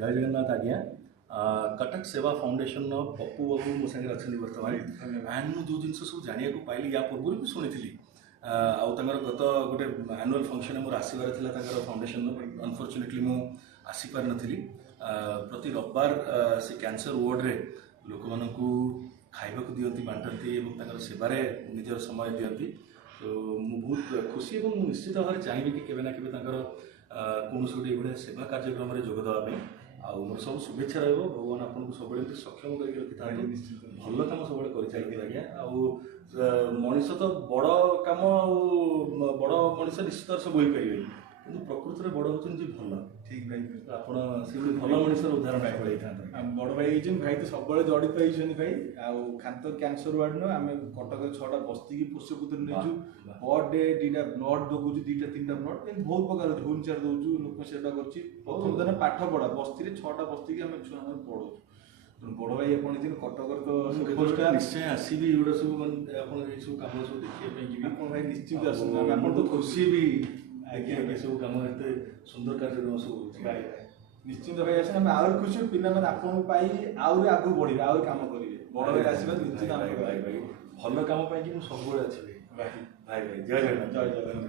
जय जगन्नाथ आज्ञा कटक सेवा फाउंडेशन पप्पू बाबू मो सागर अच्छा बर्तमान एंड मुझे जिन सब जाना पाइली या पूर्व भी शुणी गत गोटे एनुअल फंक्शन मोर आसबार था फाउंडेशन अनफॉर्चुनेटली मु आसीपार नी प्रति रविवार से कैंसर वार्ड रे लोक मानू खाइबा दिखती बांटती और सेवार निजर समय दिखती तो मु बहुत खुशी और निश्चित भाव में चाहिए कि केवे ना केवे कौन गोटे ये सेवा कार्यक्रम में जोगदेवाई मोर सब शुभेच्छा रहा भगवान आपको सब सक्षम कर रखी था भल कम सब कर आज्ञा मनीष तो बड़ कम बड़ मनीष निश्चित सब हो पारे कि प्रकृति में बड़ होती भल ठीक भाई आप भल मनीष उदाहरण पड़े था बड़ भाई भाई तो सब जड़ित होती भाई खात कैंसर वार्ड न आम कटक 6टा बस्ती की पोषपुत्र नहीं पर डे 2टा ब्लड दौर 2टा 3टा ब्लड बहुत प्रकार भुवनेश्वर दौचु लोक सेवा कर पाठ पढ़ा बस्ती 6टा बस्ती की आम छुआ पढ़ाऊ बड़ भाई आप कटक तो निश्चय आसबि एगुड़ा सब सब कम सब देखिए भाई निश्चित आस तो खुशी भी देखिए सब कम एत सुंदर कार्यक्रम सब निश्चित भाई आस आहुरी खुशी पिला आपको पाई आहुरी आगू बढ़े आहुरी कम करेंगे बड़ भाई आशीर्वाद निश्चित भल कम पाई सब अच्छे भाई भाई जय जगन्नाथ जय जगन्नाथ।